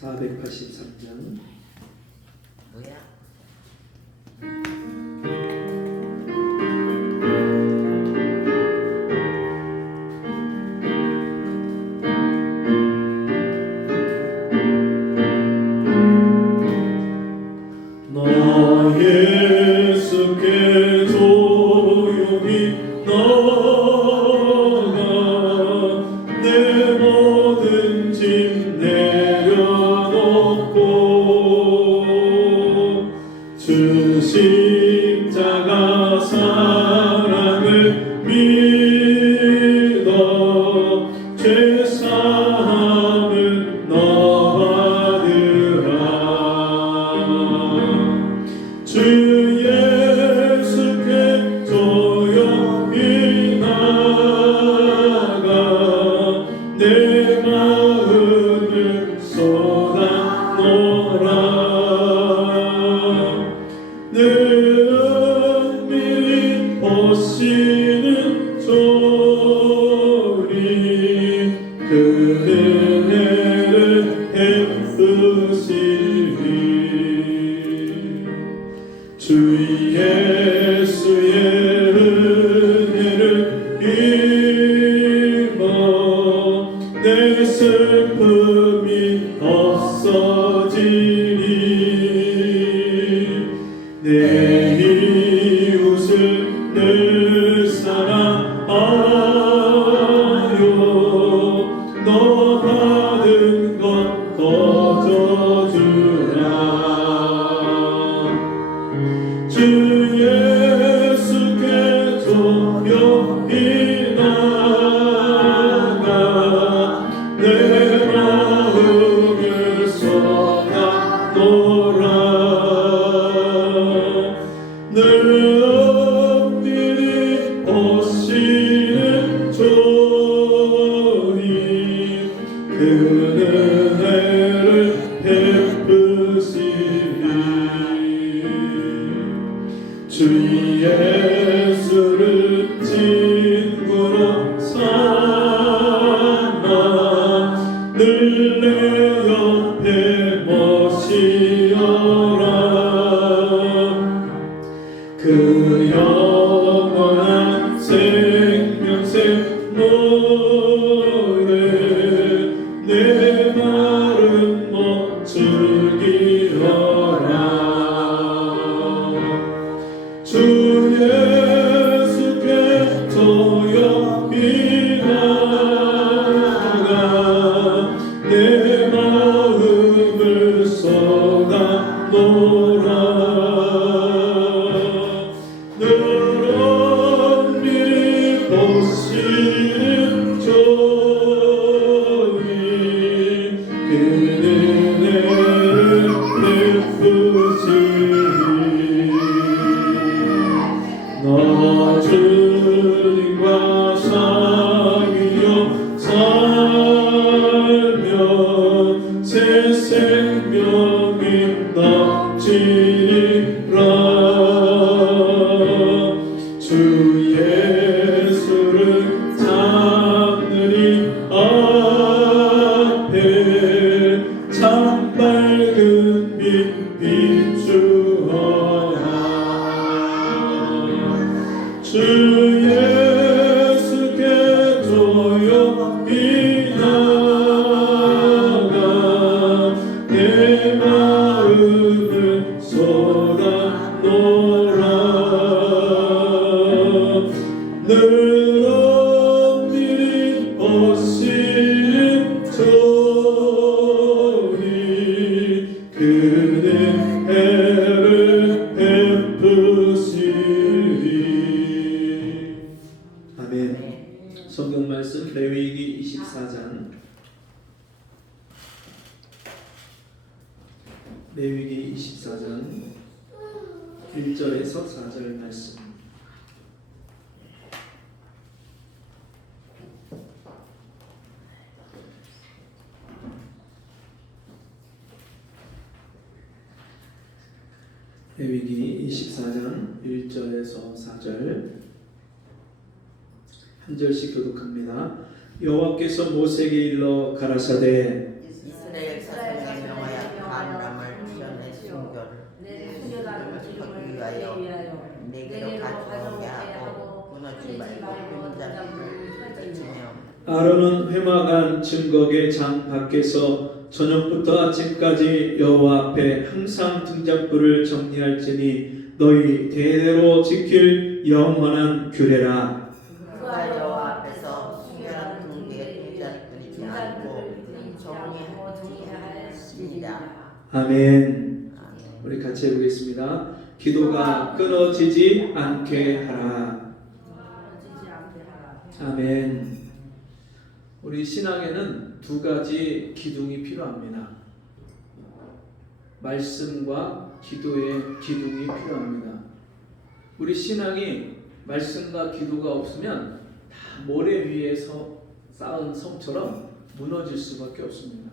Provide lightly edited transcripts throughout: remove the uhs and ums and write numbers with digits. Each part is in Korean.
483장. 뭐야? 나 예수께 조용히 나가 내 모든 짐 내려놓고 주 십자가 사랑을 믿어 죄사함을 너하리라. 주 예수께 조용히 나가 내 마음을 쏟아놓으라. 늘 은밀히 보시는 주님 그 은혜를 베푸시리. 주 예수의 은혜를 입어 내 슬픔이 없어지니 내 이웃을 늘 사랑하여 너 받은 것 거저주라. 주 예수께 조용히 나가 내 마음을 쏟아놓으라. 늘 은밀히 보시는 주님 그 은혜를 베푸시리. 주 예수를 친구로 삼아 늘 내 옆에 모시어라. 그 영원한 생명새 노래 내 마른 몸 즐기어라. 주 예수께 조용히 나가 내 마음을 쏟아놓으라. 늘 은밀히 보시는 주님 그 은혜를 베푸시리. 나 주님과 사귀어 살면 새 생명이 넘치리라. 주 예수를 찾으니 앞에 참 밝은 빛 비추어라. 주 예수께 조용히 나가 내 마음을 쏟아놓으라. 늘 은밀히 보시는 주님 그 은혜를 베푸시리. 아멘. 성경 말씀 레위기 24장. 레위기 24장 1절에서 4절 말씀. 레위기 24장 1절에서 4절 한 절씩 교독합니다. 여호와께서 모세에게 일러 가라사대 이스라엘 자손의 아론은 회막안 증거계 장 밖에서 저녁부터 아침까지 여호와 앞에 항상 등잔불을 정리할지니 너희 대대로 지킬 영원한 규례라. 그가 여호와 앞에서 순결한 등대에 등잔 않고 정리하였습니다. 아멘. 우리 같이 해보겠습니다. 기도가 끊어지지 않게 하라. 아멘. 우리 신앙에는 두 가지 기둥이 필요합니다. 말씀과 기도의 기둥이 필요합니다. 우리 신앙이 말씀과 기도가 없으면 다 모래 위에서 쌓은 성처럼 무너질 수밖에 없습니다.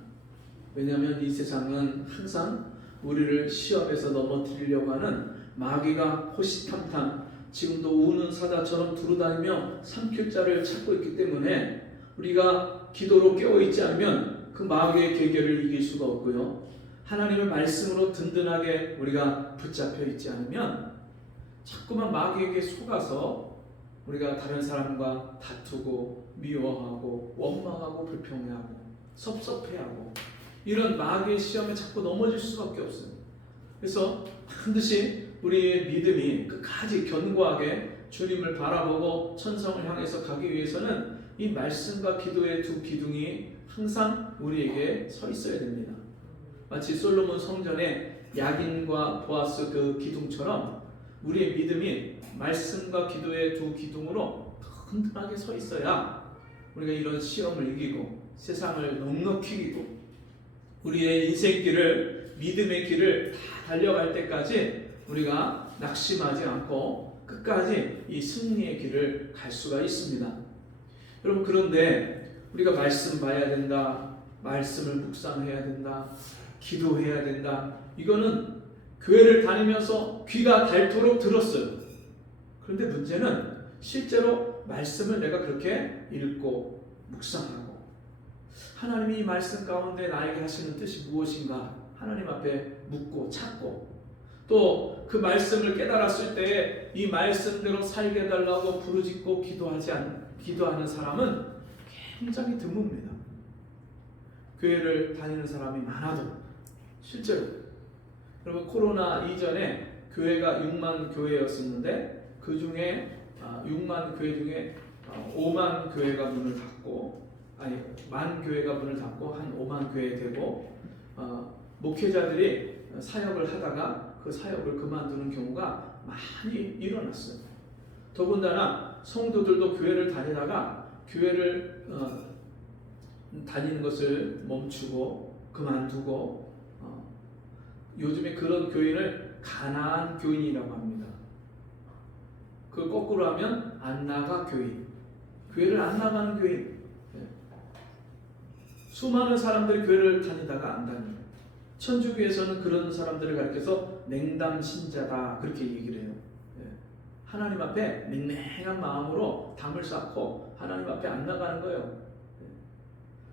왜냐하면 이 세상은 항상 우리를 시험에서 넘어뜨리려고 하는 마귀가 호시탐탐 지금도 우는 사자처럼 두루다니며 삼킬 자를 찾고 있기 때문에 우리가 기도로 깨어있지 않으면 그 마귀의 계계를 이길 수가 없고요. 하나님의 말씀으로 든든하게 우리가 붙잡혀 있지 않으면 자꾸만 마귀에게 속아서 우리가 다른 사람과 다투고 미워하고 원망하고 불평해하고 섭섭해하고 이런 마귀의 시험에 자꾸 넘어질 수밖에 없어요. 그래서 반드시 우리의 믿음이 끝까지 견고하게 주님을 바라보고 천성을 향해서 가기 위해서는 이 말씀과 기도의 두 기둥이 항상 우리에게 서 있어야 됩니다. 마치 솔로몬 성전에 야긴과 보아스 그 기둥처럼 우리의 믿음이 말씀과 기도의 두 기둥으로 든든하게 서 있어야 우리가 이런 시험을 이기고 세상을 넉넉히 이기고 우리의 인생길을 믿음의 길을 다 달려갈 때까지 우리가 낙심하지 않고 끝까지 이 승리의 길을 갈 수가 있습니다. 여러분, 그런데 우리가 말씀 봐야 된다, 말씀을 묵상해야 된다, 기도해야 된다, 이거는 교회를 다니면서 귀가 닳도록 들었어요. 그런데 문제는 실제로 말씀을 내가 그렇게 읽고 묵상하고 하나님이 이 말씀 가운데 나에게 하시는 뜻이 무엇인가 하나님 앞에 묻고 찾고 또 그 말씀을 깨달았을 때 이 말씀대로 살게 해달라고 부르짖고 기도하는 사람은 굉장히 드뭅니다. 교회를 다니는 사람이 많아도 실제로 여러분, 코로나 이전에 교회가 6만 교회였었는데 그 중에 6만 교회 중에 5만 교회가 문을 닫고 만 교회가 문을 닫고 한 5만 교회 되고 목회자들이 사역을 하다가 그 사역을 그만두는 경우가 많이 일어났어요. 더군다나 성도들도 교회를 다니다가 교회를 다니는 것을 멈추고 그만두고 요즘에 그런 교인을 가나안 교인이라고 합니다. 그걸 거꾸로 하면 안 나가 교인, 교회를 안 나가는 교인. 수많은 사람들이 교회를 다니다가 안 다녀요. 천주교에서는 그런 사람들을 가리켜서 냉담 신자다 그렇게 얘기를 해요. 하나님 앞에 맹맹한 마음으로 담을 쌓고 하나님 앞에 안 나가는 거예요.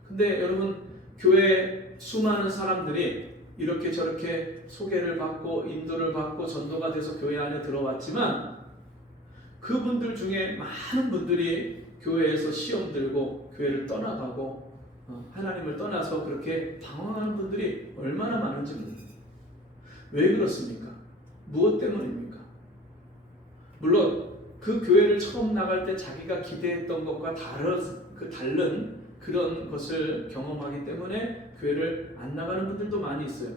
근데 여러분, 교회 수많은 사람들이 이렇게 저렇게 소개를 받고 인도를 받고 전도가 돼서 교회 안에 들어왔지만 그분들 중에 많은 분들이 교회에서 시험 들고 교회를 떠나가고 하나님을 떠나서 그렇게 방황하는 분들이 얼마나 많은지 모릅니다. 왜 그렇습니까? 무엇 때문입니까? 물론 그 교회를 처음 나갈 때 자기가 기대했던 것과 다른 그런 것을 경험하기 때문에 교회를 안 나가는 분들도 많이 있어요.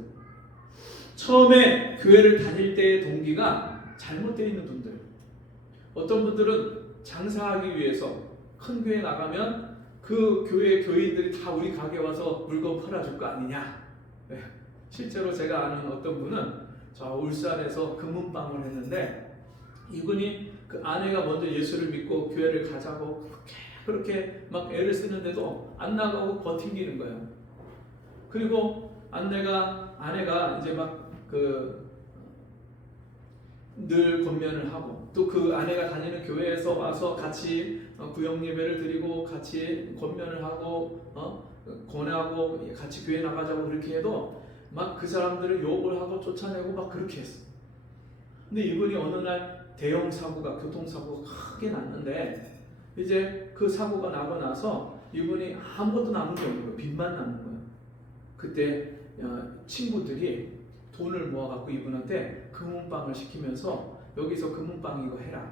처음에 교회를 다닐 때의 동기가 잘못되어 있는 분들, 어떤 분들은 장사하기 위해서 큰 교회 나가면 그 교회 교인들이 다 우리 가게 와서 물건 팔아줄 거 아니냐. 실제로 제가 아는 어떤 분은 저 울산에서 금은방을 했는데 이분이 그 아내가 먼저 예수를 믿고 교회를 가자고 그렇게 막 애를 쓰는데도 안 나가고 버티기는 거예요. 그리고 아내가 이제 막 늘 권면을 하고 또 그 아내가 다니는 교회에서 와서 같이 구역 예배를 드리고 같이 권면을 하고 권하고 같이 교회 나가자고 그렇게 해도 막 그 사람들을 욕을 하고 쫓아내고 막 그렇게 했어. 근데 이분이 어느 날 대형 사고가 교통사고가 크게 났는데 이제 그 사고가 나고 나서 이분이 아무것도 남은 게 없는 거예요. 빚만 남은 거예요. 그때 친구들이 돈을 모아갖고 이분한테 금은방을 시키면서 여기서 금은방 이거 해라.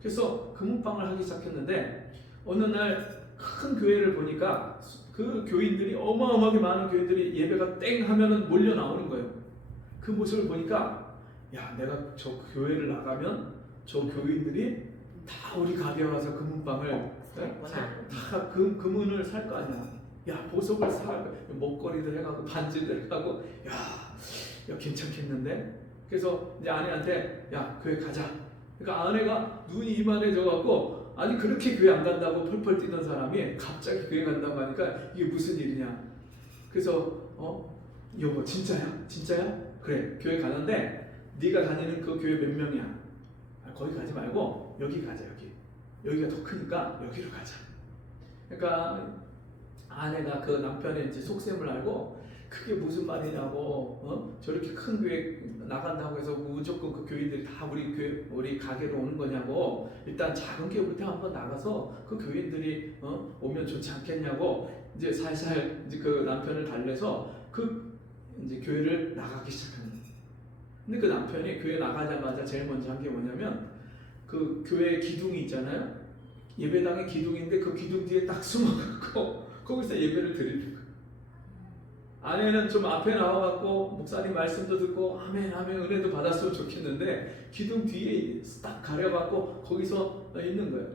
그래서 금은방을 하기 시작했는데 어느 날 큰 교회를 보니까 그 교인들이 어마어마하게 많은 교인들이 예배가 땡 하면은 몰려 나오는 거예요. 그 모습을 보니까 야, 내가 저 교회를 나가면 저 교인들이 다 우리 가게에 와서 금은방을 다 금은을 살 거 아니야. 야, 보석을 사, 목걸이들 해가고 반지들 해가고 야 괜찮겠는데? 그래서 이제 아내한테 야, 교회 가자. 그러니까 아내가 눈이 이만해져갖고 아니 그렇게 교회 안 간다고 펄펄 뛰던 사람이 갑자기 교회 간다고 하니까 이게 무슨 일이냐. 그래서 여보 진짜야? 진짜야? 그래 교회 가는데 네가 다니는 그 교회 몇 명이야? 거기 가지 말고 여기 가자. 여기가 더 크니까 여기로 가자. 그러니까 아내가 그 남편의 이제 속셈을 알고 그게 무슨 말이냐고 저렇게 큰 교회 나간다고 해서 무조건 그 교인들이 다 우리 가게로 오는 거냐고 일단 작은 교회부터 한번 나가서 그 교인들이 오면 좋지 않겠냐고 이제 살살 이제 그 남편을 달래서 그 이제 교회를 나가기 시작하는 거예요. 근데 그 남편이 교회 나가자마자 제일 먼저 한 게 뭐냐면 그 교회 기둥이 있잖아요. 예배당의 기둥인데 그 기둥 뒤에 딱 숨어갖고 거기서 예배를 드리는 거예요. 아내는 좀 앞에 나와갖고 목사님 말씀도 듣고 아멘 은혜도 받았으면 좋겠는데 기둥 뒤에 딱 가려갖고 거기서 있는 거예요.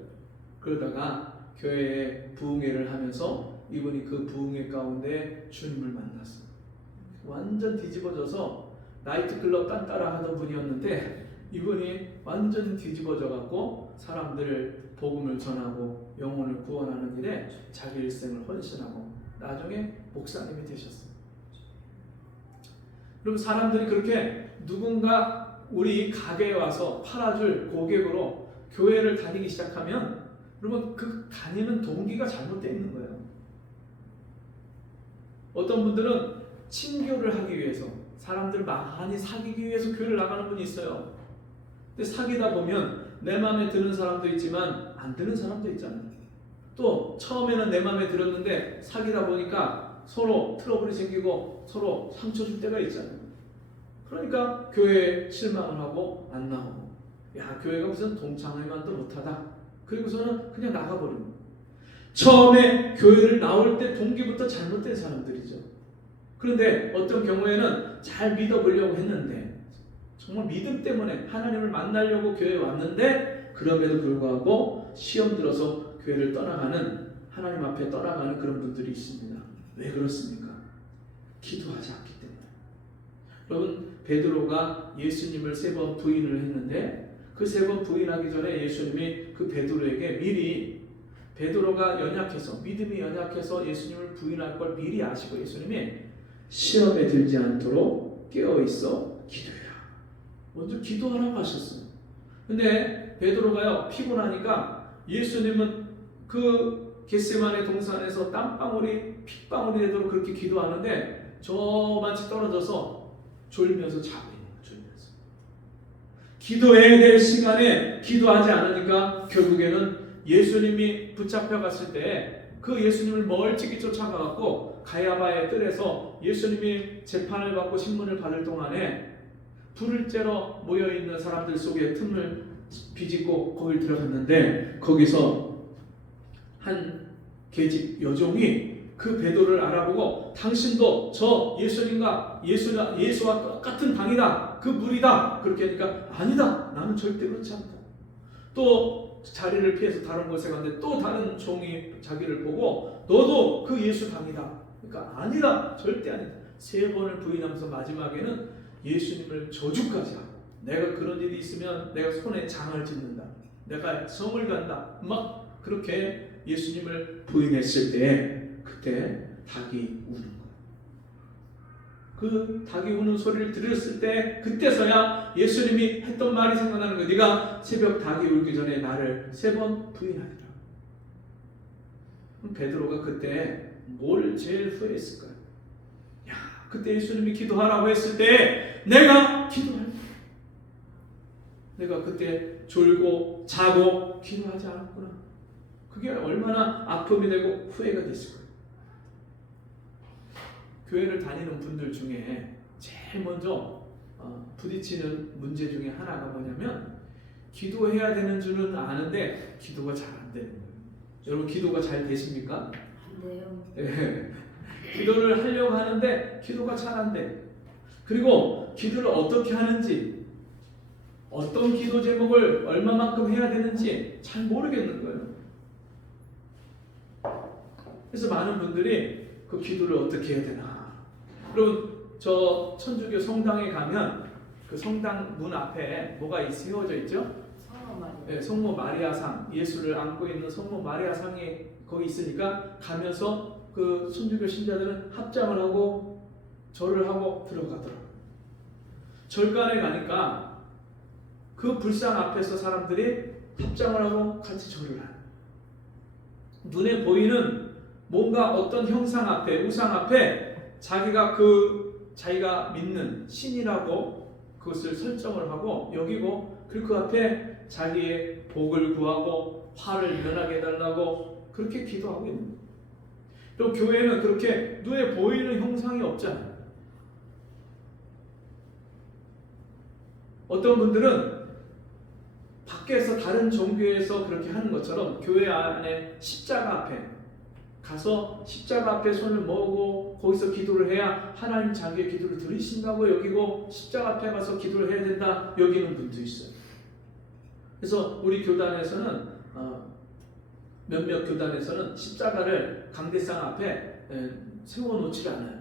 그러다가 교회에 부흥회를 하면서 이분이 그 부흥회 가운데 주님을 만났어요. 완전 뒤집어져서 나이트클럽 딴따라 하던 분이었는데 이분이 완전 뒤집어져갖고 사람들 복음을 전하고 영혼을 구원하는 일에 자기 일생을 헌신하고 나중에 목사님이 되셨어요. 그럼 사람들이 그렇게 누군가 우리 가게에 와서 팔아줄 고객으로 교회를 다니기 시작하면 그러면 그 다니는 동기가 잘못되어 있는 거예요. 어떤 분들은 친교를 하기 위해서 사람들 많이 사귀기 위해서 교회를 나가는 분이 있어요. 근데 사귀다 보면 내 마음에 드는 사람도 있지만 안 드는 사람도 있잖아요. 또 처음에는 내 마음에 들었는데 사귀다 보니까 서로 트러블이 생기고 서로 상처 줄 때가 있잖아요. 그러니까 교회에 실망을 하고 안 나오고 야 교회가 무슨 동창회만도 못하다. 그리고서는 그냥 나가버리는 거예요. 처음에 교회를 나올 때 동기부터 잘못된 사람들이죠. 그런데 어떤 경우에는 잘 믿어보려고 했는데 정말 믿음 때문에 하나님을 만나려고 교회에 왔는데 그럼에도 불구하고 시험 들어서 교회를 떠나가는 하나님 앞에 떠나가는 그런 분들이 있습니다. 왜 그렇습니까? 기도하지 않기 때문에. 여러분 베드로가 예수님을 3번 부인을 했는데 그 3번 부인하기 전에 예수님이 그 베드로에게 미리 베드로가 연약해서 믿음이 연약해서 예수님을 부인할 걸 미리 아시고 예수님이 시험에 들지 않도록 깨어있어 기도해라. 먼저 기도하라고 하셨어요. 근데 베드로가요 피곤하니까 예수님은 그 겟세마네 동산에서 땀방울이 핏방울이 되도록 그렇게 기도하는데 저만치 떨어져서 졸면서 자고 있는 거예요. 졸면서 기도해야 될 시간에 기도하지 않으니까 결국에는 예수님이 붙잡혀 갔을 때 그 예수님을 멀찍이 쫓아가갖고 가야바의 뜰에서 예수님이 재판을 받고 신문을 받을 동안에 불을 쬐러 모여있는 사람들 속에 틈을 비집고 거길 들어갔는데 거기서 한 계집 여종이 그 베드로를 알아보고 당신도 저 예수님과 예수와 똑같은 당이다. 그 무리다. 그렇게 하니까 아니다. 나는 절대 그렇지 않다. 또 자리를 피해서 다른 곳에 갔는데 또 다른 종이 자기를 보고 너도 그 예수 당이다. 그러니까 아니다. 절대 아니다. 3번을 부인하면서 마지막에는 예수님을 저주까지 하고 내가 그런 일이 있으면 내가 손에 장을 짓는다. 내가 성을 간다. 막 그렇게 예수님을 부인했을 때 그때 닭이 우는 거예요. 그 닭이 우는 소리를 들었을 때 그때서야 예수님이 했던 말이 생각나는 거예요. 네가 새벽 닭이 울기 전에 나를 3번 부인하리라. 그럼 베드로가 그때 뭘 제일 후회했을까요? 야, 그때 예수님이 기도하라고 했을 때 내가 기도할 거야. 내가 그때 졸고 자고 기도하지 않았구나. 그게 얼마나 아픔이 되고 후회가 됐을 거예요. 교회를 다니는 분들 중에 제일 먼저 부딪히는 문제 중에 하나가 뭐냐면 기도해야 되는 줄은 아는데 기도가 잘 안 되는 거예요. 여러분 기도가 잘 되십니까? 안 돼요. 네. 기도를 하려고 하는데 기도가 잘 안 돼. 그리고 기도를 어떻게 하는지, 어떤 기도 제목을 얼마만큼 해야 되는지 잘 모르겠는 거예요. 그래서 많은 분들이 그 기도를 어떻게 해야 되나. 여러분 저 천주교 성당에 가면 그 성당 문 앞에 뭐가 세워져 있죠? 성모 마리아. 네, 성모 마리아상, 예수를 안고 있는 성모 마리아상이 거기 있으니까 가면서 그 천주교 신자들은 합장을 하고 절을 하고 들어가더라고요. 절간에 가니까 그 불상 앞에서 사람들이 합장을 하고 같이 절을 해요. 눈에 보이는 뭔가 어떤 형상 앞에, 우상 앞에 자기가 믿는 신이라고 그것을 설정을 하고 여기고, 그리고 그 앞에 자기의 복을 구하고 화를 면하게 해달라고 그렇게 기도하고 있는 거예요. 또 교회는 그렇게 눈에 보이는 형상이 없잖아요. 어떤 분들은 밖에서 다른 종교에서 그렇게 하는 것처럼 교회 안에 십자가 앞에 가서 십자가 앞에 손을 모으고 거기서 기도를 해야 하나님 자기의 기도를 들으신다고 여기고 십자가 앞에 가서 기도를 해야 된다 여기는 분도 있어요. 그래서 우리 교단에서는 몇몇 교단에서는 십자가를 강대상 앞에 세워놓지 않아요.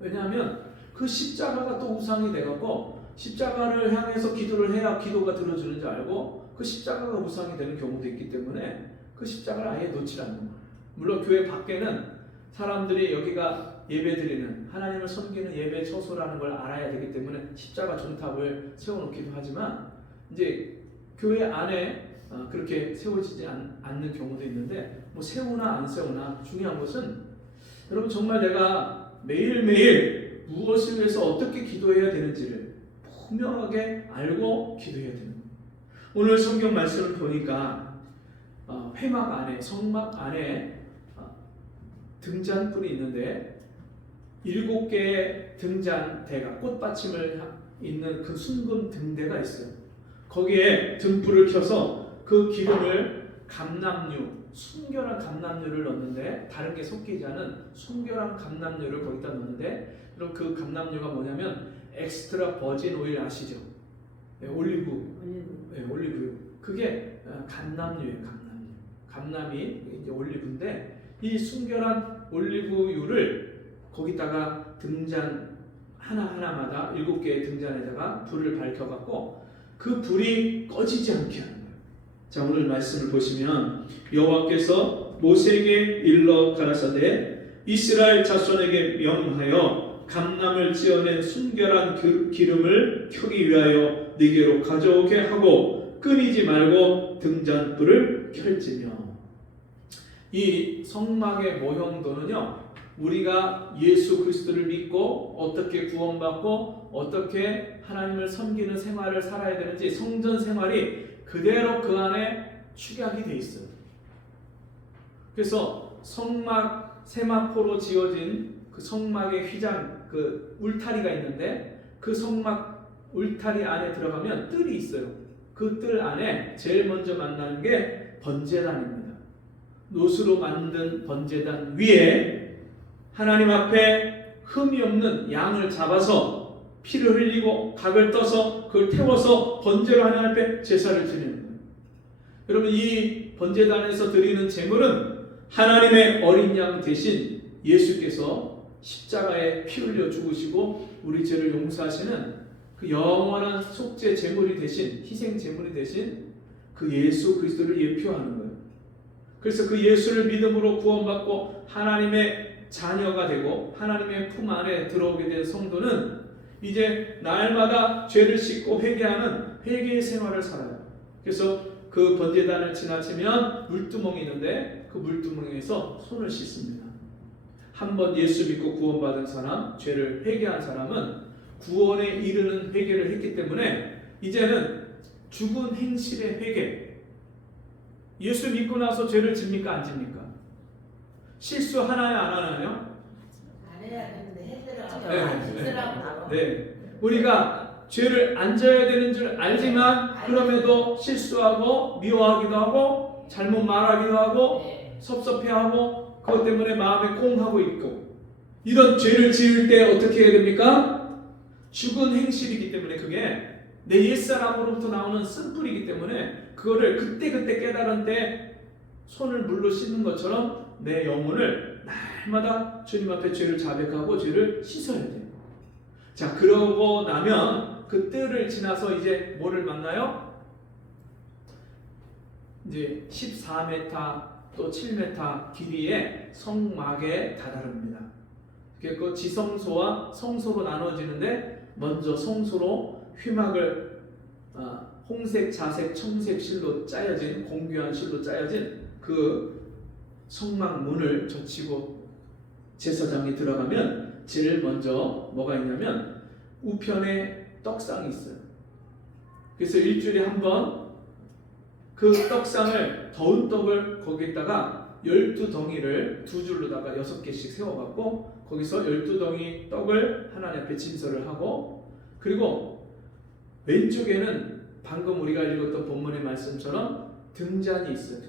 왜냐하면 그 십자가가 또 우상이 돼갖고 십자가를 향해서 기도를 해야 기도가 들어주는 줄 알고 그 십자가가 우상이 되는 경우도 있기 때문에 그 십자가를 아예 놓지 않는 거예요. 물론 교회 밖에는 사람들이 여기가 예배드리는 하나님을 섬기는 예배 처소라는 걸 알아야 되기 때문에 십자가 전탑을 세워놓기도 하지만 이제 교회 안에 그렇게 세워지지 않는 경우도 있는데 뭐 세우나 안 세우나 중요한 것은 여러분 정말 내가 매일매일 무엇을 위해서 어떻게 기도해야 되는지를 분명하게 알고 기도해야 되는 거예요. 오늘 성경 말씀을 보니까 회막 안에 성막 안에 등잔불이 있는데 7개의 등잔대가 꽃받침을 있는 그 순금 등대가 있어요. 거기에 등불을 켜서 그 기름을 감람류, 순결한 감람류를 넣는데 다른 게 섞이지 않은 순결한 감람류를 거기다 넣는데 그럼 그 감람류가 뭐냐면 엑스트라 버진 오일 아시죠? 네, 올리브. 그게 감람류예요. 감람이 이제 올리브인데 이 순결한 올리브유를 거기다가 등잔 하나하나마다 7개의 등잔에다가 불을 밝혀갖고 그 불이 꺼지지 않게 하는 거예요. 자, 오늘 말씀을 보시면 여호와께서 모세에게 일러 가라사대 이스라엘 자손에게 명하여 감람을 찌어낸 순결한 기름을 켜기 위하여 네게로 가져오게 하고 끊이지 말고 등잔불을 켤지며. 이 성막의 모형도는요, 우리가 예수 그리스도를 믿고 어떻게 구원받고 어떻게 하나님을 섬기는 생활을 살아야 되는지 성전 생활이 그대로 그 안에 축약이 돼 있어요. 그래서 성막 세마포로 지어진 그 성막의 휘장, 그 울타리가 있는데 그 성막 울타리 안에 들어가면 뜰이 있어요. 그 뜰 안에 제일 먼저 만나는 게 번제단입니다. 노수로 만든 번제단 위에 하나님 앞에 흠이 없는 양을 잡아서 피를 흘리고 각을 떠서 그걸 태워서 번제로 하나님 앞에 제사를 드리는 거예요. 여러분 이 번제단에서 드리는 제물은 하나님의 어린 양 대신 예수께서 십자가에 피 흘려 죽으시고 우리 죄를 용서하시는 그 영원한 속죄 제물이 대신 희생 제물이 대신 그 예수 그리스도를 예표하는 거예요. 그래서 그 예수를 믿음으로 구원받고 하나님의 자녀가 되고 하나님의 품 안에 들어오게 된 성도는 이제 날마다 죄를 씻고 회개하는 회개의 생활을 살아요. 그래서 그 번제단을 지나치면 물두멍이 있는데 그 물두멍에서 손을 씻습니다. 한번 예수 믿고 구원받은 사람, 죄를 회개한 사람은 구원에 이르는 회개를 했기 때문에 이제는 죽은 행실의 회개, 예수 믿고 나서 죄를 집니까 안 집니까? 실수 하나요 안 하나요? 안 해야 되는데 네. 해더라고. 네. 우리가 죄를 안 져야 되는 줄 알지만 그럼에도 실수하고 미워하기도 하고 잘못 말하기도 하고 섭섭해하고 그것 때문에 마음에 꽁하고 있고 이런 죄를 지을 때 어떻게 해야 됩니까? 죽은 행실이기 때문에 그게 내 옛사람으로부터 나오는 쓴뿌리이기 때문에 그거를 그때그때 깨달은 때 손을 물로 씻는 것처럼 내 영혼을 날마다 주님 앞에 죄를 자백하고 죄를 씻어야 돼요. 자, 그러고 나면 그 뜰을 지나서 이제 뭐를 만나요? 이제 14m 또 7m 길이의 성막에 다다릅니다. 그 지성소와 성소로 나눠지는데 먼저 성소로 휘막을 홍색, 자색, 청색 실로 짜여진 공귀한 실로 짜여진 그 성막 문을 젖히고 제사장이 들어가면 제일 먼저 뭐가 있냐면 우편에 떡상이 있어요. 그래서 일주일에 한 번 그 떡상을 더운 떡을 거기에다가 12덩이를 두 줄로다가 6개씩 세워갖고 거기서 12덩이 떡을 하나님 앞에 진설을 하고 그리고 왼쪽에는 방금 우리가 읽었던 본문의 말씀처럼 등잔이 있어요.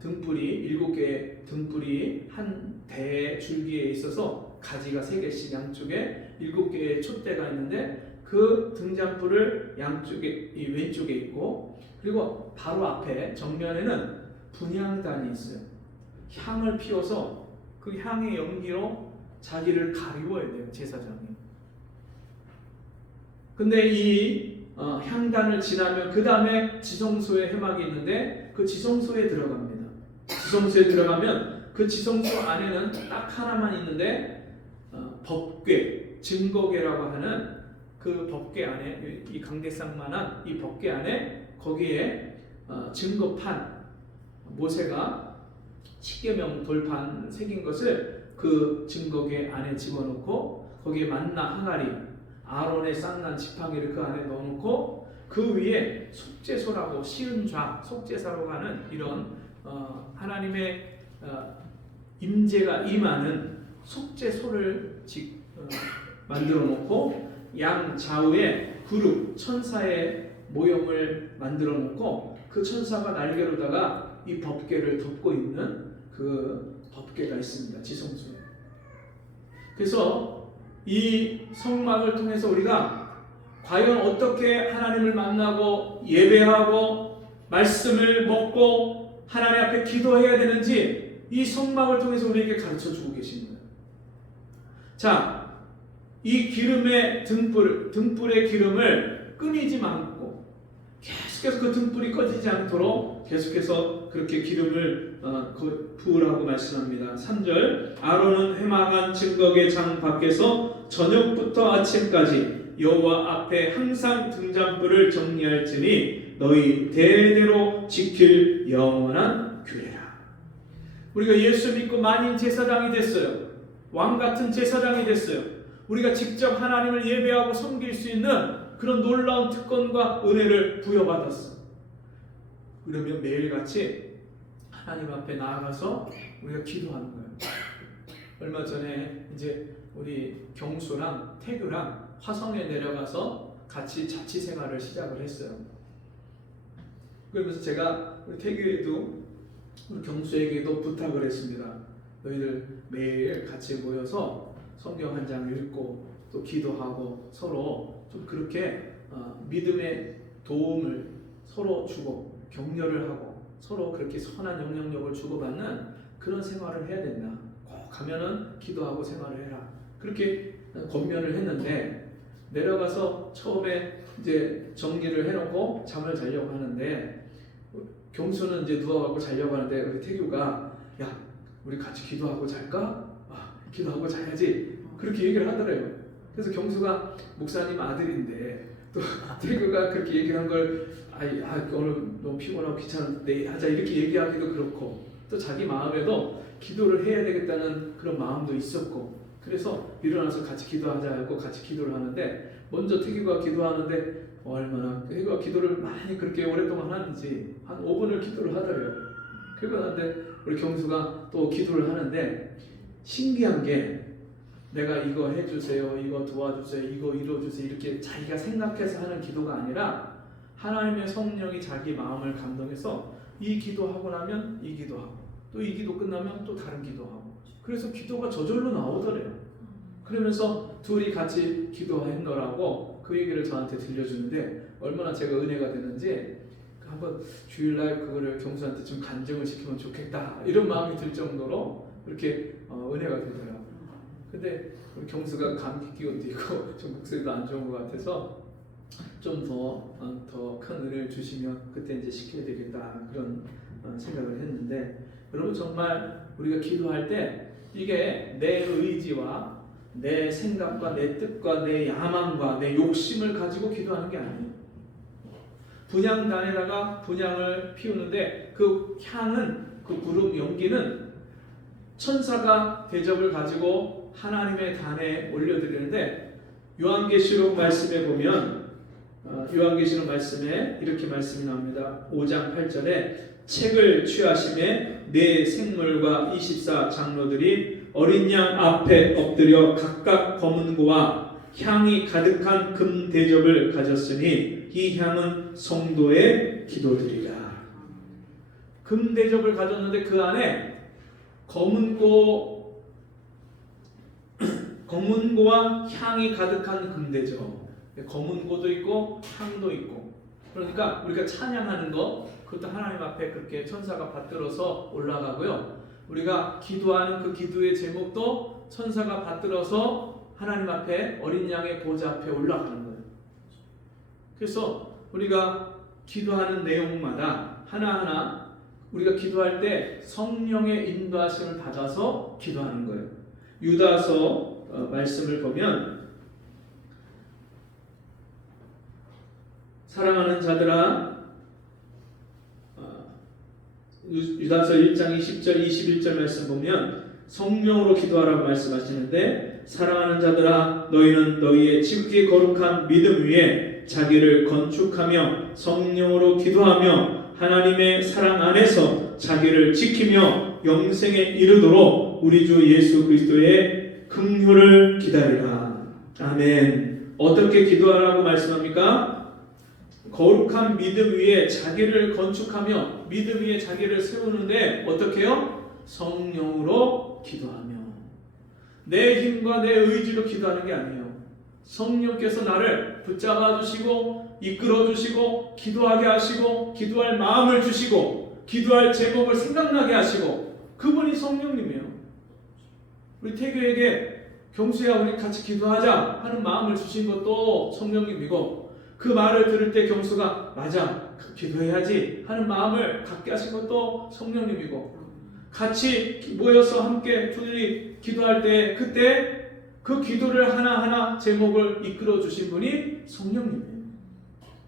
등불이 7개의 등불이 한 대의 줄기에 있어서 가지가 3개씩 양쪽에 7개의 촛대가 있는데 그 등잔불을 양쪽에 이 왼쪽에 있고 그리고 바로 앞에 정면에는 분향단이 있어요. 향을 피워서 그 향의 연기로 자기를 가리워야 돼요. 제사장이. 근데 이 향단을 지나면 그 다음에 지성소에 회막이 있는데 그 지성소에 들어갑니다. 지성소에 들어가면 그 지성소 안에는 딱 하나만 있는데 법궤, 증거궤라고 하는 그 법궤 안에 이 강대상만한 이 법궤 안에 거기에 증거판 모세가 십계명 돌판 새긴 것을 그 증거궤 안에 집어넣고 거기에 만나 항아리 아론의 쌍난 지팡이를 그 안에 넣어놓고 그 위에 속죄소라고 시은좌 속죄사로 가는 이런 하나님의 임재가 임하는 속죄소를 만들어 놓고 양 좌우에 그룹 천사의 모형을 만들어 놓고 그 천사가 날개로다가 이 법궤를 덮고 있는 그 법궤가 있습니다. 지성소에. 그래서 이 성막을 통해서 우리가 과연 어떻게 하나님을 만나고 예배하고 말씀을 먹고 하나님 앞에 기도해야 되는지 이 성막을 통해서 우리에게 가르쳐 주고 계십니다. 자, 이 기름의 등불의 기름을 끊이지 않고 계속해서 그 등불이 꺼지지 않도록 계속해서 그렇게 기름을 부으라고 말씀합니다. 3절 아론은 회막한 증거궤 장 밖에서 저녁부터 아침까지 여호와 앞에 항상 등잔불을 정리할지니 너희 대대로 지킬 영원한 규례라. 우리가 예수 믿고 만인 제사장이 됐어요. 왕 같은 제사장이 됐어요. 우리가 직접 하나님을 예배하고 섬길 수 있는 그런 놀라운 특권과 은혜를 부여받았어. 그러면 매일같이 하나님 앞에 나아가서 우리가 기도하는 거예요. 얼마 전에 이제 우리 경수랑 태규랑 화성에 내려가서 같이 자취 생활을 시작을 했어요. 그러면서 제가 우리 태규에도 우리 경수에게도 부탁을 했습니다. 너희들 매일 같이 모여서 성경 한 장 읽고 또 기도하고 서로 좀 그렇게 믿음의 도움을 서로 주고 격려를 하고 서로 그렇게 선한 영향력을 주고받는 그런 생활을 해야 된다. 꼭 가면은 기도하고 생활을 해라. 그렇게 권면을 했는데 내려가서 처음에 이제 정리를 해놓고 잠을 자려고 하는데 경수는 이제 누워가고 자려고 하는데 우리 태규가 야 우리 같이 기도하고 잘까? 기도하고 자야지. 그렇게 얘기를 하더래요. 그래서 경수가 목사님 아들인데 또 태규가 그렇게 얘기를 한 걸 오늘 너무 피곤하고 귀찮은데 내일 하자 이렇게 얘기하기도 그렇고 또 자기 마음에도 기도를 해야 되겠다는 그런 마음도 있었고 그래서 일어나서 같이 기도하자 하고 같이 기도를 하는데 먼저 태규가 기도하는데 얼마나 태규가 기도를 많이 그렇게 오랫동안 하는지 한 5분을 기도를 하더래요. 그런데 우리 경수가 또 기도를 하는데 신기한 게 내가 이거 해주세요, 이거 도와주세요, 이거 이루어주세요 이렇게 자기가 생각해서 하는 기도가 아니라 하나님의 성령이 자기 마음을 감동해서 이 기도하고 나면 이 기도하고 또 이 기도 끝나면 또 다른 기도하고 그래서 기도가 저절로 나오더래요. 그러면서 둘이 같이 기도한 거라고 그 얘기를 저한테 들려주는데 얼마나 제가 은혜가 되는지 한번 주일날 그거를 경수한테 좀 간증을 시키면 좋겠다 이런 마음이 들 정도로 이렇게 은혜가 되더라고요. 근데 우리 경수가 감기 기운도 있고 좀 목소리도 안 좋은 것 같아서 좀 더 큰 은혜를 주시면 그때 이제 시켜야 되겠다 그런 생각을 했는데 여러분 정말 우리가 기도할 때 이게 내 의지와 내 생각과 내 뜻과 내 야망과 내 욕심을 가지고 기도하는 게 아니에요. 분향단에다가 분향을 피우는데 그 향은 그 구름 연기는 천사가 대접을 가지고 하나님의 단에 올려드리는데 요한계시록 말씀에 보면 요한계시록 말씀에 이렇게 말씀이 나옵니다. 5장 8절에 책을 취하심에 네 생물과 24 장로들이 어린 양 앞에 엎드려 각각 검은고와 향이 가득한 금 대접을 가졌으니 이 향은 성도의 기도들이라. 금 대접을 가졌는데 그 안에 검은고와 향이 가득한 금대접. 검은고도 있고 향도 있고. 그러니까 우리가 찬양하는 거 그것도 하나님 앞에 그렇게 천사가 받들어서 올라가고요. 우리가 기도하는 그 기도의 제목도 천사가 받들어서 하나님 앞에 어린 양의 보좌 앞에 올라가는 거예요. 그래서 우리가 기도하는 내용마다 하나하나 우리가 기도할 때 성령의 인도하심을 받아서 기도하는 거예요. 유다서 말씀을 보면 사랑하는 자들아 유다서 1장 20절 21절 말씀 보면 성령으로 기도하라고 말씀하시는데 사랑하는 자들아 너희는 너희의 지극히 거룩한 믿음 위에 자기를 건축하며 성령으로 기도하며 하나님의 사랑 안에서 자기를 지키며 영생에 이르도록 우리 주 예수 그리스도의 긍휼을 기다리라. 아멘. 어떻게 기도하라고 말씀합니까? 거룩한 믿음 위에 자기를 건축하며 믿음 위에 자기를 세우는데 어떻게 해요? 성령으로 기도하며 내 힘과 내 의지로 기도하는 게 아니에요. 성령께서 나를 붙잡아 주시고 이끌어 주시고 기도하게 하시고 기도할 마음을 주시고 기도할 제목을 생각나게 하시고 그분이 성령님이에요. 우리 태교에게 경수야 우리 같이 기도하자 하는 마음을 주신 것도 성령님이고 그 말을 들을 때 경수가 맞아 기도해야지 하는 마음을 갖게 하신 것도 성령님이고 같이 모여서 함께 둘이 기도할 때 그때 그 기도를 하나하나 제목을 이끌어 주신 분이 성령님이에요.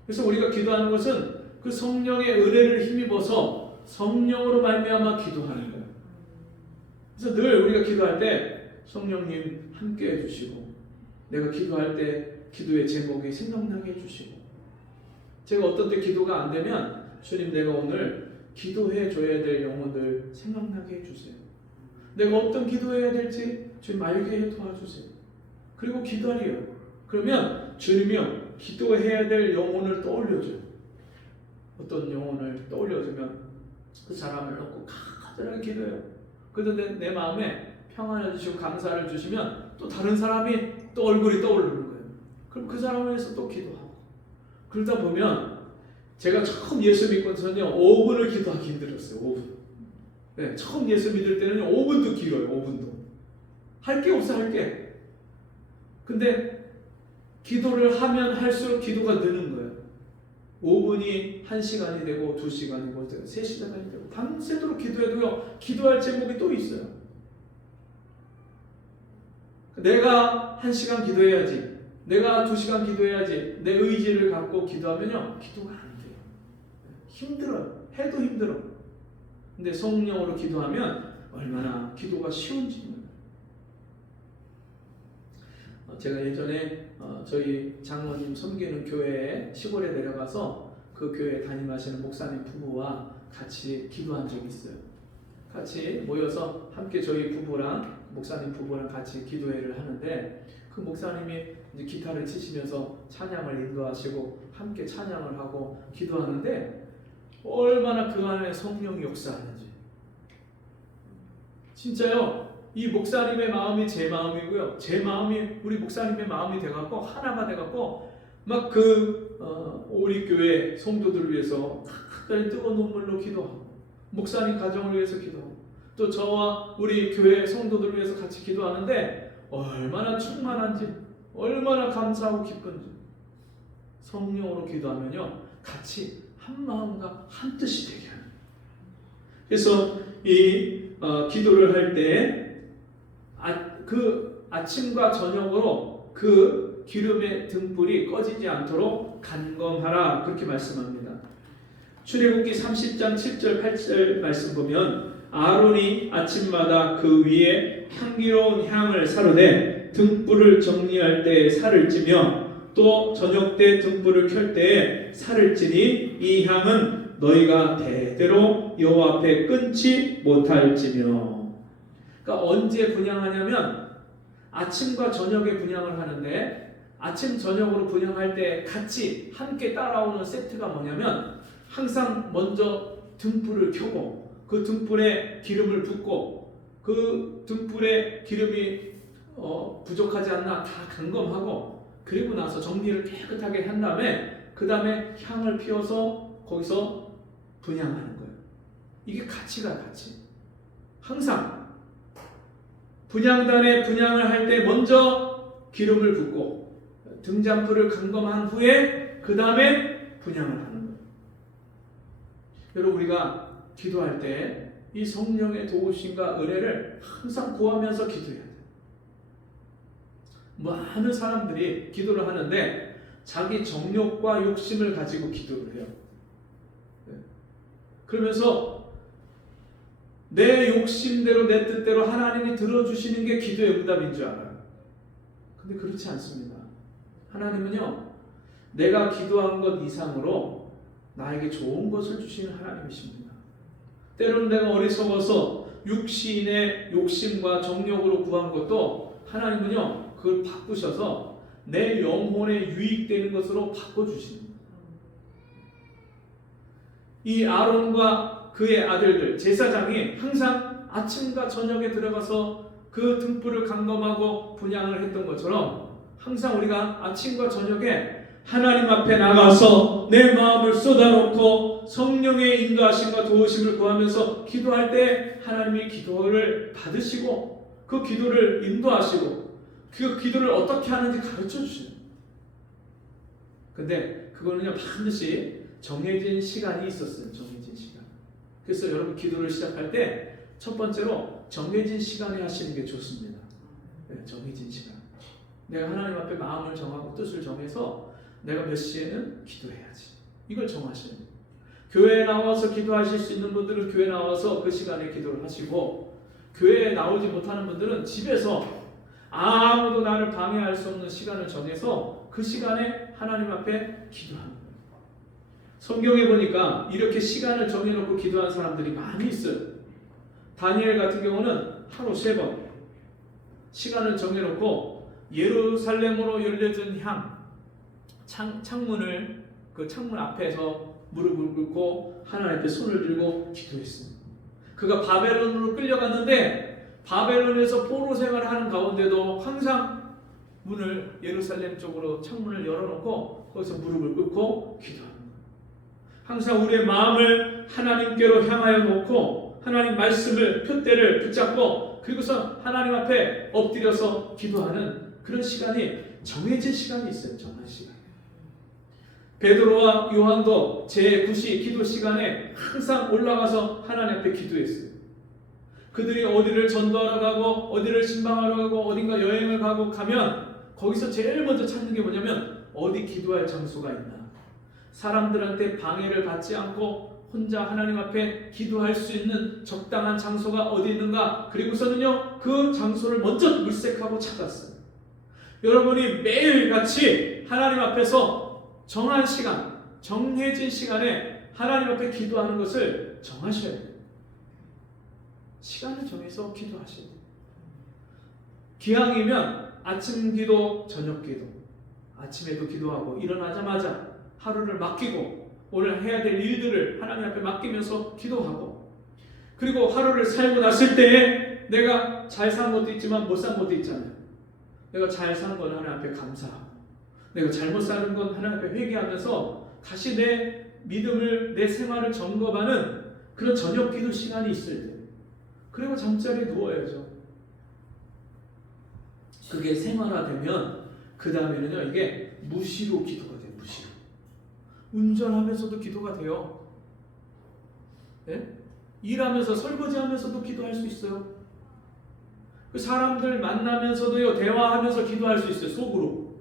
그래서 우리가 기도하는 것은 그 성령의 은혜를 힘입어서 성령으로 말미암아 기도하는 거예요. 그래서 늘 우리가 기도할 때 성령님 함께 해주시고 내가 기도할 때 기도의 제목이 생각나게 해주시고 제가 어떤 때 기도가 안 되면 주님 내가 오늘 기도해 줘야 될 영혼들 생각나게 해주세요. 내가 어떤 기도해야 될지 주님 알게 해 도와주세요. 그리고 기다려요. 그러면 주님이요 기도해야 될 영혼을 떠올려줘요. 어떤 영혼을 떠올려주면 그 사람을 놓고 간절하게 기도해요. 그런데 내 마음에 평안을 주시고 감사를 주시면 또 다른 사람이 또 얼굴이 떠오르는 거예요. 그럼 그 사람을 위해서 또 기도하고 그러다 보면 제가 처음 예수 믿고서는요 5분을 기도하기 힘들었어요. 5분. 네, 처음 예수 믿을 때는 5분도 길어요. 5분도. 할 게 없어 할 게. 근데 기도를 하면 할수록 기도가 느는 거예요. 5분이 1시간이 되고 2시간이고 3시간이 되고 밤새도록 기도해도요 기도할 제목이 또 있어요. 내가 1시간 기도해야지 내가 2시간 기도해야지 내 의지를 갖고 기도하면요 기도가 안 돼요. 힘들어요. 해도 힘들어. 근데 성령으로 기도하면 얼마나 기도가 쉬운지 몰라요. 제가 예전에 저희 장로님 섬기는 교회에 시골에 내려가서 그 교회 담임하시는 목사님 부부와 같이 기도한 적이 있어요. 같이 모여서 함께 저희 부부랑 목사님 부부랑 같이 기도회를 하는데 그 목사님이 이제 기타를 치시면서 찬양을 인도하시고 함께 찬양을 하고 기도하는데 얼마나 그 안에 성령이 역사하는지 진짜요. 이 목사님의 마음이 제 마음이고요. 제 마음이 우리 목사님의 마음이 돼갖고 하나가 돼갖고 막 우리 교회 성도들을 위해서 각별히 뜨거운 눈물로 기도하고 목사님 가정을 위해서 기도하고 또 저와 우리 교회 성도들을 위해서 같이 기도하는데 얼마나 충만한지 얼마나 감사하고 기쁜지 성령으로 기도하면요 같이 한 마음과 한 뜻이 되게 하는 그래서 이 기도를 할 때 그 아침과 저녁으로 그 기름의 등불이 꺼지지 않도록 간검하라 그렇게 말씀합니다. 출애굽기 30장 7절 8절 말씀 보면 아론이 아침마다 그 위에 향기로운 향을 사르되 등불을 정리할 때에 살을 찌며 또 저녁 때 등불을 켤 때에 살을 찌니 이 향은 너희가 대대로 여호와 앞에 끊지 못할지며. 그러니까 언제 분향하냐면 아침과 저녁에 분향을 하는데 아침 저녁으로 분향할 때 같이 함께 따라오는 세트가 뭐냐면 항상 먼저 등불을 켜고 그 등불에 기름을 붓고 그 등불에 기름이 부족하지 않나 다 점검하고 그리고 나서 정리를 깨끗하게 한 다음에 그 다음에 향을 피워서 거기서 분향하는 거예요. 이게 가치가 가치. 항상 분향단에 분향을 할 때 먼저 기름을 붓고 등잔불을 점검한 후에 그 다음에 분향을 하는 거예요. 여러분 우리가 기도할 때 이 성령의 도우심과 은혜를 항상 구하면서 기도해야 돼요. 많은 사람들이 기도를 하는데 자기 정욕과 욕심을 가지고 기도를 해요. 그러면서 내 욕심대로 내 뜻대로 하나님이 들어주시는 게 기도의 응답인 줄 알아요. 근데 그렇지 않습니다. 하나님은요 내가 기도한 것 이상으로 나에게 좋은 것을 주시는 하나님이십니다. 때로는 내가 어리석어서 육신의 욕심과 정욕으로 구한 것도 하나님은요 그걸 바꾸셔서 내 영혼에 유익되는 것으로 바꿔주십니다. 이 아론과 그의 아들들 제사장이 항상 아침과 저녁에 들어가서 그 등불을 점검하고 분향을 했던 것처럼 항상 우리가 아침과 저녁에 하나님 앞에 나가서 내 마음을 쏟아놓고 성령의 인도하심과 도우심을 구하면서 기도할 때 하나님이 기도를 받으시고 그 기도를 인도하시고 그 기도를 어떻게 하는지 가르쳐 주시는. 근데 그거는요 반드시 정해진 시간이 있었어요. 정해진 시간. 그래서 여러분 기도를 시작할 때 첫 번째로 정해진 시간에 하시는 게 좋습니다. 네, 정해진 시간. 내가 하나님 앞에 마음을 정하고 뜻을 정해서 내가 몇 시에는 기도해야지. 이걸 정하시는 거예요. 교회에 나와서 기도하실 수 있는 분들은 교회에 나와서 그 시간에 기도를 하시고 교회에 나오지 못하는 분들은 집에서 아무도 나를 방해할 수 없는 시간을 정해서 그 시간에 하나님 앞에 기도하는 거예요. 성경에 보니까 이렇게 시간을 정해놓고 기도한 사람들이 많이 있어요. 다니엘 같은 경우는 하루 3번 시간을 정해놓고 예루살렘으로 열려진 창문을 그 창문 앞에서 무릎을 꿇고 하나님 앞에 손을 들고 기도했습니다. 그가 바벨론으로 끌려갔는데 바벨론에서 포로 생활을 하는 가운데도 항상 문을 예루살렘 쪽으로 창문을 열어놓고 거기서 무릎을 꿇고 기도합니다. 항상 우리의 마음을 하나님께로 향하여 놓고 하나님 말씀을 표대를 붙잡고 그리고서 하나님 앞에 엎드려서 기도하는 그런 시간이 정해진 시간이 있어요. 정한 시간. 베드로와 요한도 제9시 기도 시간에 항상 올라가서 하나님 앞에 기도했어요. 그들이 어디를 전도하러 가고 어디를 신방하러 가고 어딘가 여행을 가면 거기서 제일 먼저 찾는 게 뭐냐면 어디 기도할 장소가 있나. 사람들한테 방해를 받지 않고 혼자 하나님 앞에 기도할 수 있는 적당한 장소가 어디 있는가. 그리고서는요 그 장소를 먼저 물색하고 찾았어요. 여러분이 매일같이 하나님 앞에서 정한 시간, 정해진 시간에 하나님 앞에 기도하는 것을 정하셔야 돼요. 시간을 정해서 기도하셔야 돼요. 기왕이면 아침 기도, 저녁 기도, 아침에도 기도하고 일어나자마자 하루를 맡기고 오늘 해야 될 일들을 하나님 앞에 맡기면서 기도하고, 그리고 하루를 살고 났을 때에 내가 잘 산 것도 있지만 못 산 것도 있잖아요. 내가 잘 산 건 하나님 앞에 감사하고, 내가 잘못 사는 건 하나님 앞에 회개하면서 다시 내 믿음을, 내 생활을 점검하는 그런 저녁 기도 시간이 있어야 돼요. 그리고 잠자리에 누워야죠. 그게 생활화되면 그 다음에는요, 이게 무시로 기도가 돼요. 무시로. 운전하면서도 기도가 돼요. 네? 일하면서, 설거지하면서도 기도할 수 있어요. 그 사람들 만나면서도요, 대화하면서 기도할 수 있어요. 속으로.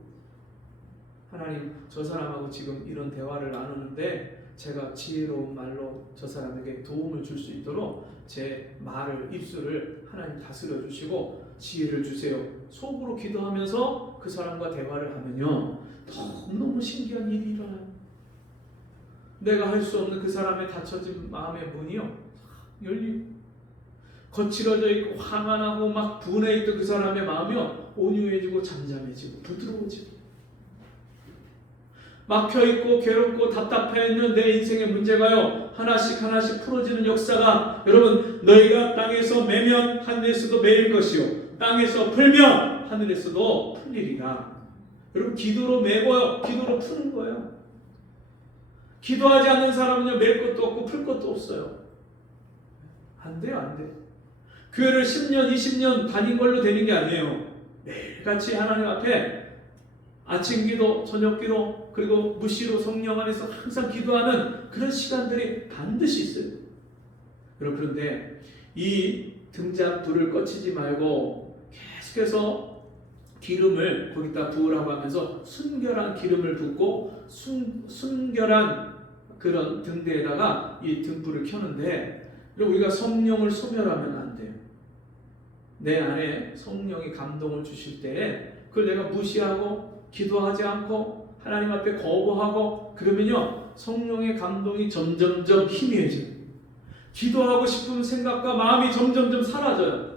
하나님, 저 사람하고 지금 이런 대화를 나누는데 제가 지혜로운 말로 저 사람에게 도움을 줄 수 있도록 제 말을, 입술을 하나님 다스려 주시고 지혜를 주세요. 속으로 기도하면서 그 사람과 대화를 하면요, 너무너무 신기한 일이 일어나요. 내가 할 수 없는 그 사람의 닫혀진 마음의 문이요, 열리고, 거칠어져 있고 화가 막 분해 있던 그 사람의 마음이요, 온유해지고 잠잠해지고 부드러워지고, 막혀있고 괴롭고 답답해있는 내 인생의 문제가요, 하나씩 하나씩 풀어지는 역사가, 여러분, 너희가 땅에서 매면 하늘에서도 매일 것이요 땅에서 풀면 하늘에서도 풀리리라. 여러분, 기도로 매고요, 기도로 푸는 거예요. 기도하지 않는 사람은요, 맬 것도 없고 풀 것도 없어요. 안 돼요, 안 돼. 교회를 10년, 20년 다닌 걸로 되는 게 아니에요. 매일같이 하나님 앞에 아침 기도, 저녁 기도, 그리고 무시로 성령 안에서 항상 기도하는 그런 시간들이 반드시 있어요. 여러분, 그런데 이 등잔불을 꺼치지 말고 계속해서 기름을 거기다 부으라고 하면서 순결한 기름을 붓고 순결한 그런 등대에다가 이 등불을 켜는데, 우리가 성령을 소멸하면 안 돼요. 내 안에 성령이 감동을 주실 때에 그걸 내가 무시하고 기도하지 않고 하나님 앞에 거부하고 그러면요, 성령의 감동이 점점점 희미해져요. 기도하고 싶은 생각과 마음이 점점점 사라져요.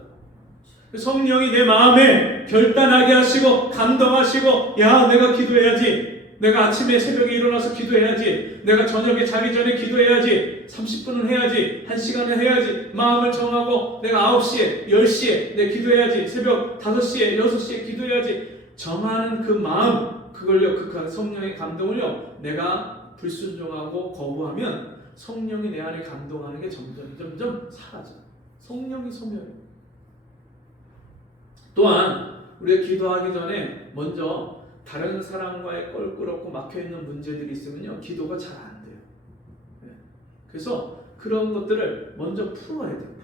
성령이 내 마음에 결단하게 하시고 감동하시고, 야, 내가 기도해야지, 내가 아침에 새벽에 일어나서 기도해야지, 내가 저녁에 자기 전에 기도해야지, 30분은 해야지, 1시간은 해야지, 마음을 정하고 내가 9시에 10시에 내 기도해야지, 새벽 5시에 6시에 기도해야지 정하는 그 마음, 그걸요, 그 성령의 감동을요, 내가 불순종하고 거부하면 성령이 내 안에 감동하는 게 점점 사라져요. 성령이 소멸해요. 또한 우리가 기도하기 전에 먼저 다른 사람과의 껄끄럽고 막혀있는 문제들이 있으면요, 기도가 잘 안 돼요. 그래서 그런 것들을 먼저 풀어야 돼요.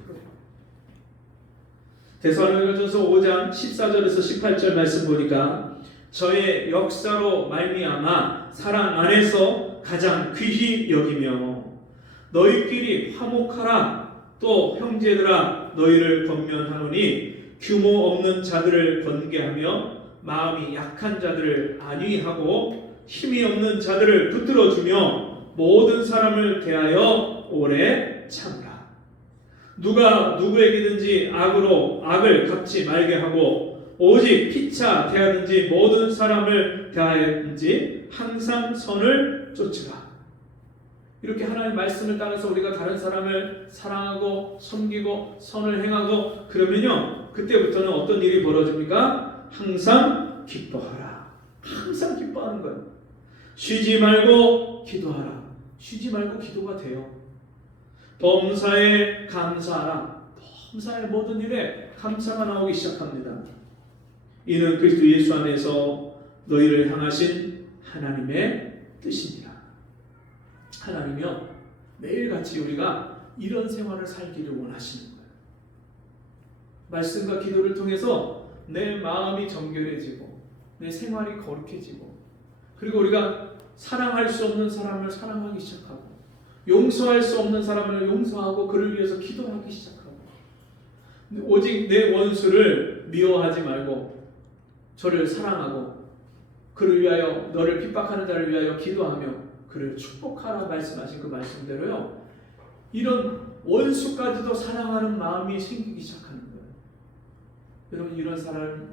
데살로니가전서 5장 14절에서 18절 말씀 보니까, 저의 역사로 말미암아 사랑 안에서 가장 귀히 여기며 너희끼리 화목하라. 또 형제들아, 너희를 권면하노니 규모 없는 자들을 권계하며 마음이 약한 자들을 안위하고 힘이 없는 자들을 붙들어주며 모든 사람을 대하여 오래 참으라. 누가 누구에게든지 악으로 악을 갚지 말게 하고 오직 피차 대하든지 모든 사람을 대하든지 항상 선을 쫓으라. 이렇게 하나님의 말씀을 따라서 우리가 다른 사람을 사랑하고 섬기고 선을 행하고 그러면요, 그때부터는 어떤 일이 벌어집니까? 항상 기뻐하라. 항상 기뻐하는 거예요. 쉬지 말고 기도하라. 쉬지 말고 기도가 돼요. 범사에 감사하라. 범사의 모든 일에 감사가 나오기 시작합니다. 이는 그리스도 예수 안에서 너희를 향하신 하나님의 뜻입니다. 하나님이요, 매일같이 우리가 이런 생활을 살기를 원하시는 거예요. 말씀과 기도를 통해서 내 마음이 정결해지고 내 생활이 거룩해지고, 그리고 우리가 사랑할 수 없는 사람을 사랑하기 시작하고, 용서할 수 없는 사람을 용서하고 그를 위해서 기도하기 시작하고, 오직 내 원수를 미워하지 말고 저를 사랑하고 그를 위하여, 너를 핍박하는 자를 위하여 기도하며 그를 축복하라 말씀하신 그 말씀대로요, 이런 원수까지도 사랑하는 마음이 생기기 시작하는 거예요. 여러분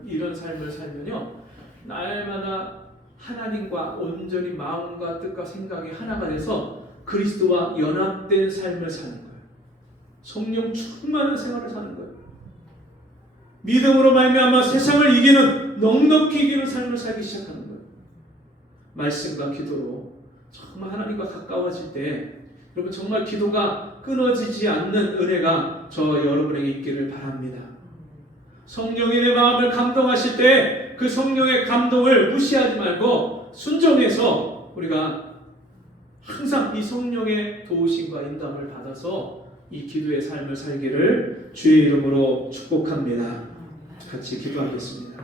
이런 삶을 살면요, 날마다 하나님과 온전히 마음과 뜻과 생각이 하나가 돼서 그리스도와 연합된 삶을 사는 거예요. 성령 충만한 생활을 사는 거예요. 믿음으로 말미암아 세상을 이기는, 넉넉히 이기는 삶을 살기 시작하는 거예요. 말씀과 기도로 정말 하나님과 가까워질 때 여러분 정말 기도가 끊어지지 않는 은혜가 저 여러분에게 있기를 바랍니다. 성령이 내 마음을 감동하실 때 그 성령의 감동을 무시하지 말고 순종해서 우리가 항상 이 성령의 도우심과 인도함을 받아서 이 기도의 삶을 살기를 주의 이름으로 축복합니다. 같이 기도하겠습니다.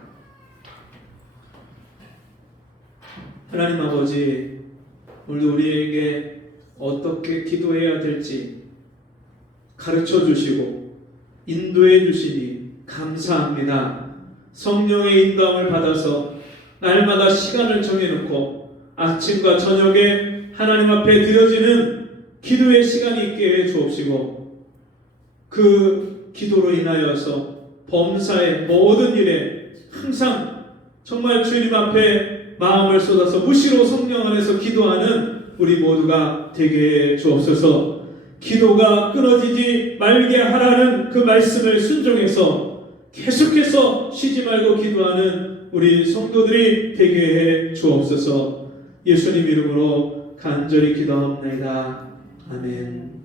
하나님 아버지, 오늘도 우리에게 어떻게 기도해야 될지 가르쳐 주시고 인도해 주시니 감사합니다. 성령의 인도함을 받아서 날마다 시간을 정해놓고 아침과 저녁에 하나님 앞에 드려지는 기도의 시간이 있게 해 주옵시고, 그 기도로 인하여서 범사의 모든 일에 항상 정말 주님 앞에 마음을 쏟아서 무시로 성령 안에서 기도하는 우리 모두가 되게 해 주옵소서. 기도가 끊어지지 말게 하라는 그 말씀을 순종해서 계속해서 쉬지 말고 기도하는 우리 성도들이 되게 해 주옵소서. 예수님 이름으로 간절히 기도합니다. 아멘.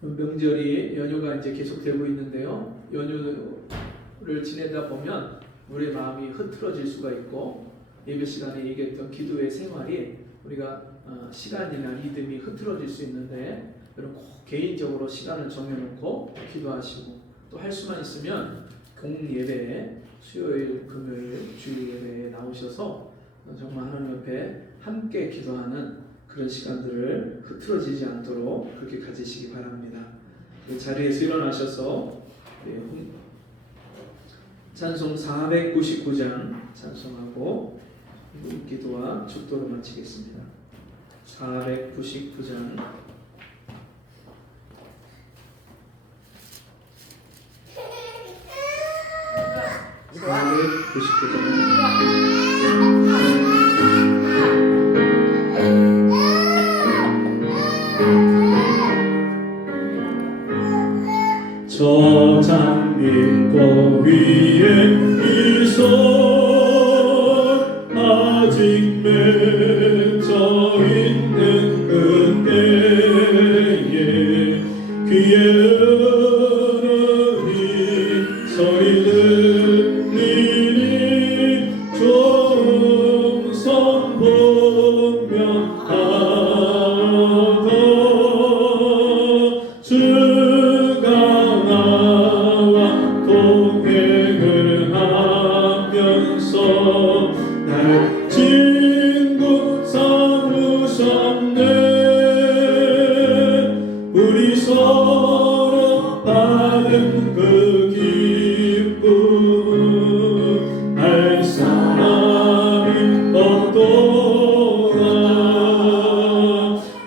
명절이 연휴가 이제 계속되고 있는데요. 연휴를 지내다 보면 우리의 마음이 흐트러질 수가 있고, 예배 시간에 얘기했던 기도의 생활이 우리가 시간이나 리듬이 흐트러질 수 있는데, 여러분 꼭 개인적으로 시간을 정해놓고 기도하시고, 또 할 수만 있으면 공예배에 수요일, 금요일, 주일 예배에 나오셔서 정말 하나님 옆에 함께 기도하는 그런 시간들을 흐트러지지 않도록 그렇게 가지시기 바랍니다. 그 자리에서 일어나셔서 찬송 499장 찬송하고 기도와 축도를 마치겠습니다. 499장 저 장미꽃 위에 이손 아직 맺혀 있는 그때에 귀에 흐르는 소리 들리니 종선 보며 하고 주가 나와 동행을 하면서 날 친구 삼으셨네. 우리 서로 받은 그 기쁨 알 사람이 없도다.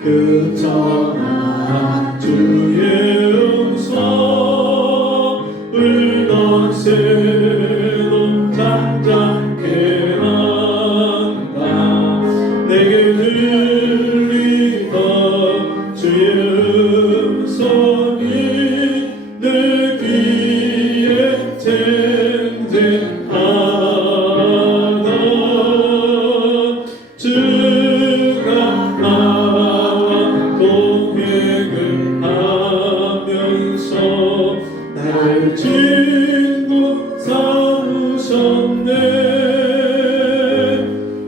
그 전한 주의 음성 울던 새도 잠잠케 한다. 내게 들리던 주의 음성이 내 귀에 쟁쟁하다. 주가 나와 동행을 하면서 날 친구 삼으셨네.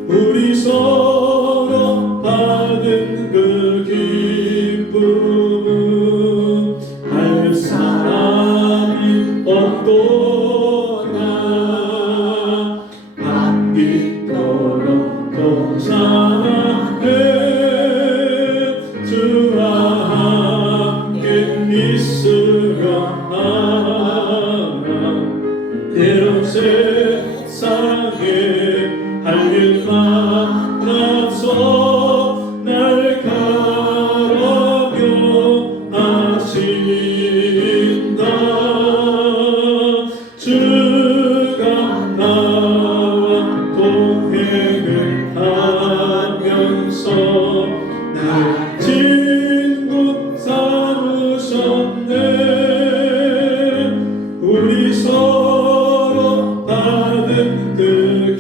우리 서로 받은 그 기쁨 알 사람이 없도다. 밤빛도록 동상해 주와 함께 있으려 하나. 때론 세상 세상에 할 일 많아서 날 가라며 하신다. 주가 나와 동행을 하면서 날 친구 삼으셨네. 우리 서로 받은 그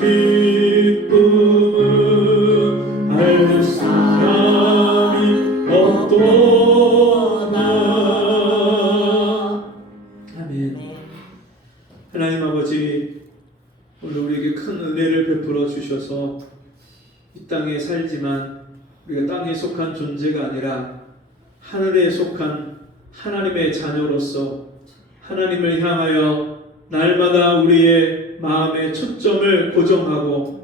기쁨은 알 사람이 없도다. 아멘. 하나님 아버지, 오늘 우리에게 큰 은혜를 베풀어 주셔서 이 땅에 살지만 우리가 땅에 속한 존재가 아니라 하늘에 속한 하나님의 자녀로서 하나님을 향하여 날마다 우리의 마음의 초점을 고정하고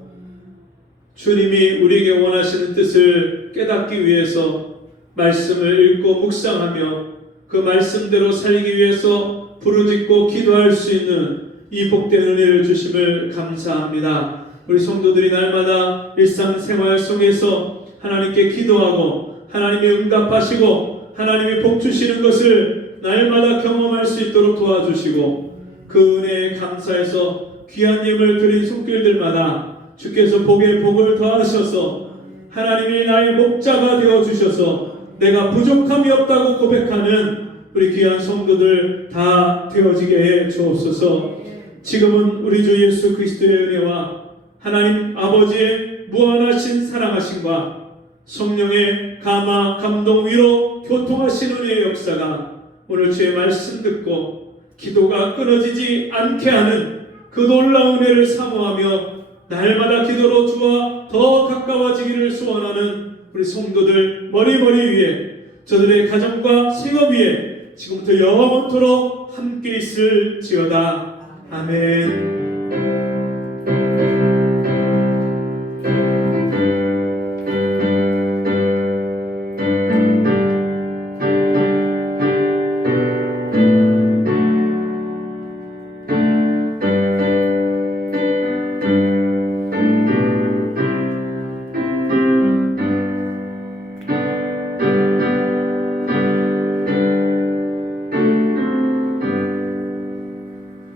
주님이 우리에게 원하시는 뜻을 깨닫기 위해서 말씀을 읽고 묵상하며 그 말씀대로 살기 위해서 부르짖고 기도할 수 있는 이 복된 은혜를 주심을 감사합니다. 우리 성도들이 날마다 일상생활 속에서 하나님께 기도하고 하나님이 응답하시고 하나님이 복 주시는 것을 날마다 경험할 수 있도록 도와주시고 그 은혜에 감사해서 귀한 예물 드린 손길들마다 주께서 복에 복을 더하셔서 하나님이 나의 목자가 되어주셔서 내가 부족함이 없다고 고백하는 우리 귀한 성도들 다 되어지게 해 주옵소서. 지금은 우리 주 예수 그리스도의 은혜와 하나님 아버지의 무한하신 사랑하심과 성령의 감화, 감동, 위로, 교통하신 은혜의 역사가 오늘 주의 말씀 듣고 기도가 끊어지지 않게 하는 그 놀라운 은혜를 사모하며 날마다 기도로 주와 더 가까워지기를 소원하는 우리 성도들 머리머리 위에 저들의 가정과 생업 위에 지금부터 영원토록 함께 있을지어다. 아멘.